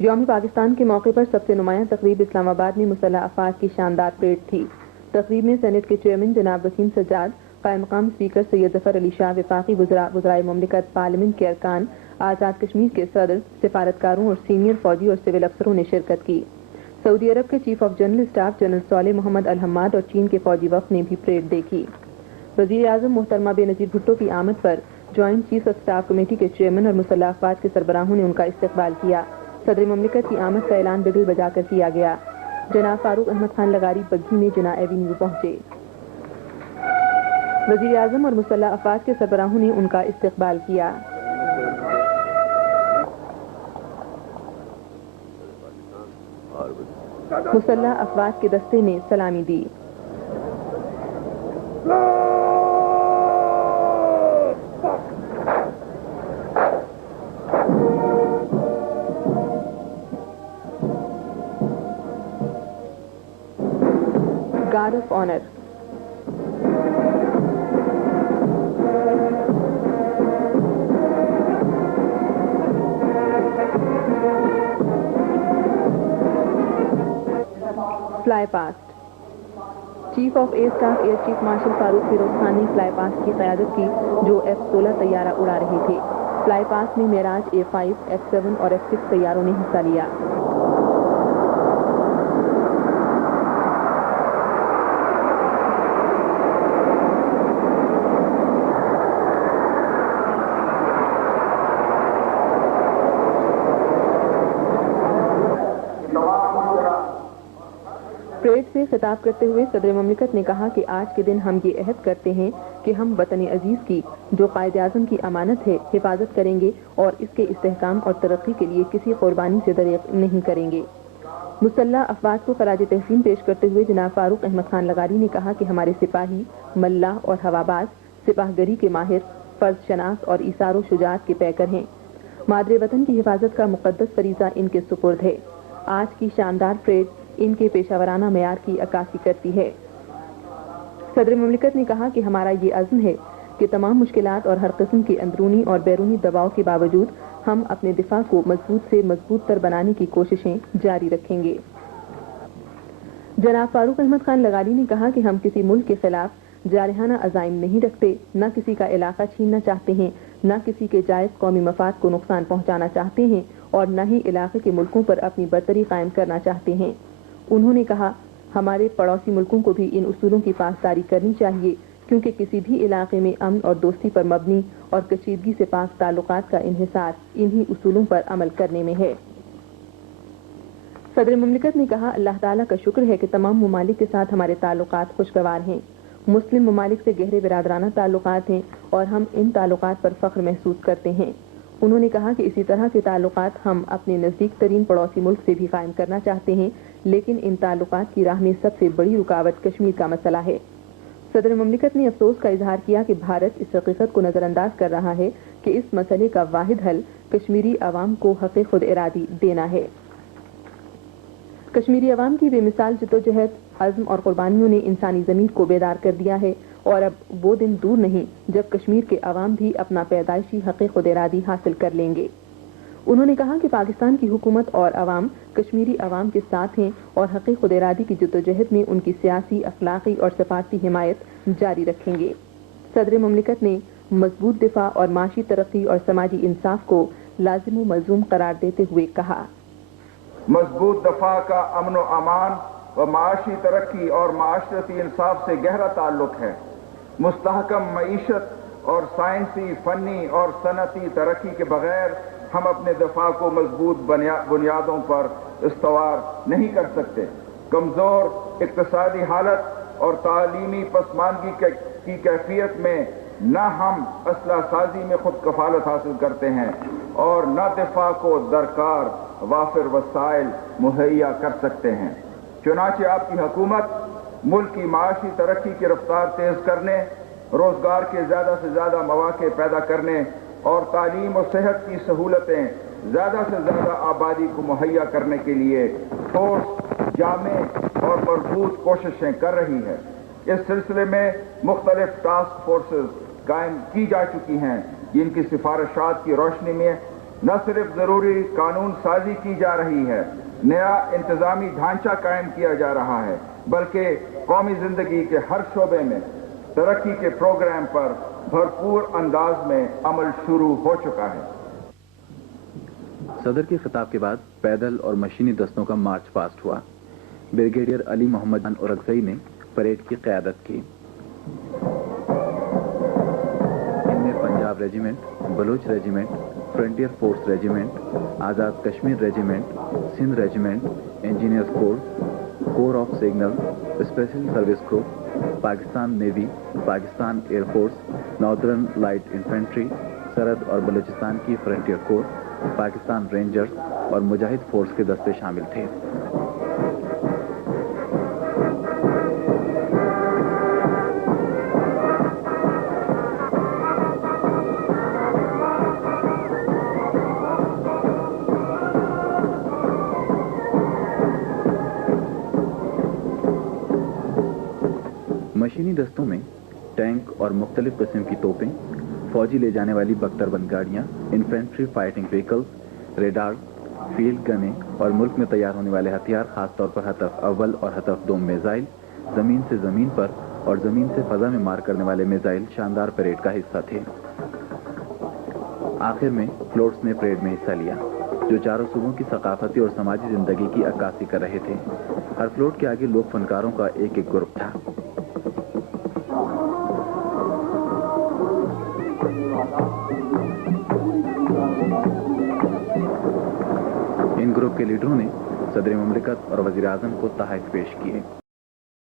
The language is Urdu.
یوم پاکستان کے موقع پر سب سے نمایاں تقریب اسلام آباد میں مسلح افواج کی شاندار پریڈ تھی۔ تقریب میں سینٹ کے چیئرمین جناب وسیم سجاد، قائم مقام اسپیکر سید ظفر علی شاہ، وفاقی وزرائے مملکت، پارلیمنٹ کے ارکان، آزاد کشمیر کے صدر، سفارتکاروں اور سینئر فوجی اور سول افسروں نے شرکت کی۔ سعودی عرب کے chief of general staff general صالح محمد الحماد اور چین کے فوجی وفد نے بھی پریڈ دیکھی۔ وزیر اعظم محترمہ بے نظیر بھٹو کی آمد پر joint chief of staff committee کے چیئرمین اور مسلح افواج کے سربراہوں نے ان کا استقبال کیا۔ صدر مملکت کی آمد کا اعلان بگل بجا کر کیا گیا۔ جناب فاروق احمد خان لغاری بگھی میں جناح ایوینیو پہنچے۔ وزیر اعظم اور مسلح افواج کے سربراہوں نے ان کا استقبال کیا۔ مسلح افواج کے دستے نے سلامی دی۔ Guard of honour. Fly past. Chief of air staff air chief marshal Farooq Feroze Khan نے فلائی پاسٹ کی قیادت کی جو F-16 طیارہ اڑا رہے تھے۔ فلائی پاسٹ میں معراج A5، F-7 اور F-6 طیاروں نے حصہ لیا۔ پریڈ سے خطاب کرتے ہوئے صدر مملکت نے کہا کہ آج کے دن ہم یہ عہد کرتے ہیں کہ ہم وطن عزیز کی جو قائد اعظم کی امانت ہے حفاظت کریں گے اور اس کے استحکام اور ترقی کے لیے کسی قربانی سے دریغ نہیں کریں گے۔ مسلح افواج کو خراج تحسین پیش کرتے ہوئے جناب فاروق احمد خان لغاری نے کہا کہ ہمارے سپاہی ملاح اور ہواباز سپاہ گری کے ماہر، فرض شناس اور ایثار و شجاعت کے پیکر ہیں۔ مادر وطن کی حفاظت کا مقدس فریضہ ان کے سپرد ہے۔ آج کی شاندار پریڈ ان کے پیشہ ورانہ معیار کی عکاسی کرتی ہے۔ صدر مملکت نے کہا کہ ہمارا یہ عزم ہے کہ تمام مشکلات اور ہر قسم کے اندرونی اور بیرونی دباؤ کے باوجود ہم اپنے دفاع کو مضبوط سے مضبوط تر بنانے کی کوششیں جاری رکھیں گے۔ جناب فاروق احمد خان لغاری نے کہا کہ ہم کسی ملک کے خلاف جارحانہ عزائم نہیں رکھتے، نہ کسی کا علاقہ چھیننا چاہتے ہیں، نہ کسی کے جائز قومی مفاد کو نقصان پہنچانا چاہتے ہیں اور نہ ہی علاقے کے ملکوں پر اپنی برتری قائم کرنا چاہتے ہیں۔ انہوں نے کہا ہمارے پڑوسی ملکوں کو بھی ان اصولوں کی پاسداری کرنی چاہیے کیونکہ کسی بھی علاقے میں امن اور دوستی پر مبنی اور کشیدگی سے پاک تعلقات کا انحصار انہی اصولوں پر عمل کرنے میں ہے۔ صدر مملکت نے کہا اللہ تعالیٰ کا شکر ہے کہ تمام ممالک کے ساتھ ہمارے تعلقات خوشگوار ہیں۔ مسلم ممالک سے گہرے برادرانہ تعلقات ہیں اور ہم ان تعلقات پر فخر محسوس کرتے ہیں۔ انہوں نے کہا کہ اسی طرح کے تعلقات ہم اپنے نزدیک ترین پڑوسی ملک سے بھی قائم کرنا چاہتے ہیں، لیکن ان تعلقات کی راہ میں سب سے بڑی رکاوٹ کشمیر کا مسئلہ ہے۔ صدر مملکت نے افسوس کا اظہار کیا کہ بھارت اس حقیقت کو نظر انداز کر رہا ہے کہ اس مسئلے کا واحد حل کشمیری عوام کو حق خود ارادی دینا ہے۔ کشمیری عوام کی بے مثال جدوجہد، عزم اور قربانیوں نے انسانی ضمیر کو بیدار کر دیا ہے اور اب وہ دن دور نہیں جب کشمیر کے عوام بھی اپنا پیدائشی حق خود ارادی حاصل کر لیں گے۔ انہوں نے کہا کہ پاکستان کی حکومت اور عوام کشمیری عوام کے ساتھ ہیں اور حق خود ارادی کی جدوجہد میں ان کی سیاسی، اخلاقی اور سفارتی حمایت جاری رکھیں گے۔ صدر مملکت نے مضبوط دفاع اور معاشی ترقی اور سماجی انصاف کو لازم و ملزوم قرار دیتے ہوئے کہا مضبوط دفاع کا امن و امان و معاشی ترقی اور معاشرتی انصاف سے گہرا تعلق ہے۔ مستحکم معیشت اور سائنسی، فنی اور صنعتی ترقی کے بغیر ہم اپنے دفاع کو مضبوط بنیادوں پر استوار نہیں کر سکتے۔ کمزور اقتصادی حالت اور تعلیمی پسماندگی کی کیفیت میں نہ ہم اسلحہ سازی میں خود کفالت حاصل کرتے ہیں اور نہ دفاع کو درکار وافر وسائل مہیا کر سکتے ہیں۔ چنانچہ آپ کی حکومت ملک کی معاشی ترقی کی رفتار تیز کرنے، روزگار کے زیادہ سے زیادہ مواقع پیدا کرنے اور تعلیم و صحت کی سہولتیں زیادہ سے زیادہ آبادی کو مہیا کرنے کے لیے ٹھوس، جامع اور مربوط کوششیں کر رہی ہے۔ اس سلسلے میں مختلف ٹاسک فورسز قائم کی جا چکی ہیں جن کی سفارشات کی روشنی میں نہ صرف ضروری قانون سازی کی جا رہی ہے، نیا انتظامی ڈھانچہ قائم کیا جا رہا ہے، بلکہ قومی زندگی کے ہر شعبے میں ترقی کے پروگرام پر بھرپور انداز میں عمل شروع ہو چکا ہے۔ صدر کے خطاب کے بعد پیدل اور مشینی دستوں کا مارچ پاسٹ ہوا۔ بریگیڈیئر علی محمد اورکزئی نے پریڈ کی قیادت کی۔ ان میں Punjab regiment, Baloch regiment, frontier force regiment, Azad Kashmir regiment, Sindh regiment, engineers corps of signal, special service group, Pakistan navy, Pakistan air force, northern light infantry, Sarhad اور بلوچستان کی فرنٹیئر کور، پاکستان رینجرز اور مجاہد فورس کے دستے شامل تھے۔ مشینی دستوں میں ٹینک اور مختلف قسم کی توپیں، فوجی لے جانے والی بختر بند گاڑیاں، infantry fighting vehicles, radar, field گنیں اور ملک میں تیار ہونے والے ہتھیار، خاص طور پر ہدف اول اور ہدف دوم میزائل، زمین سے زمین پر اور زمین سے فضا میں مار کرنے والے میزائل شاندار پریڈ کا حصہ تھے۔ آخر میں فلوٹس نے پریڈ میں حصہ لیا، جو چاروں صوبوں کی ثقافتی اور سماجی زندگی کی عکاسی کر رہے تھے۔ ہر فلوٹ کے آگے لوک فنکاروں کا ایک ایک گروپ تھا۔ ان گروپ کے لیڈروں نے صدر مملکت اور وزیر اعظم کو تحائف پیش کیے۔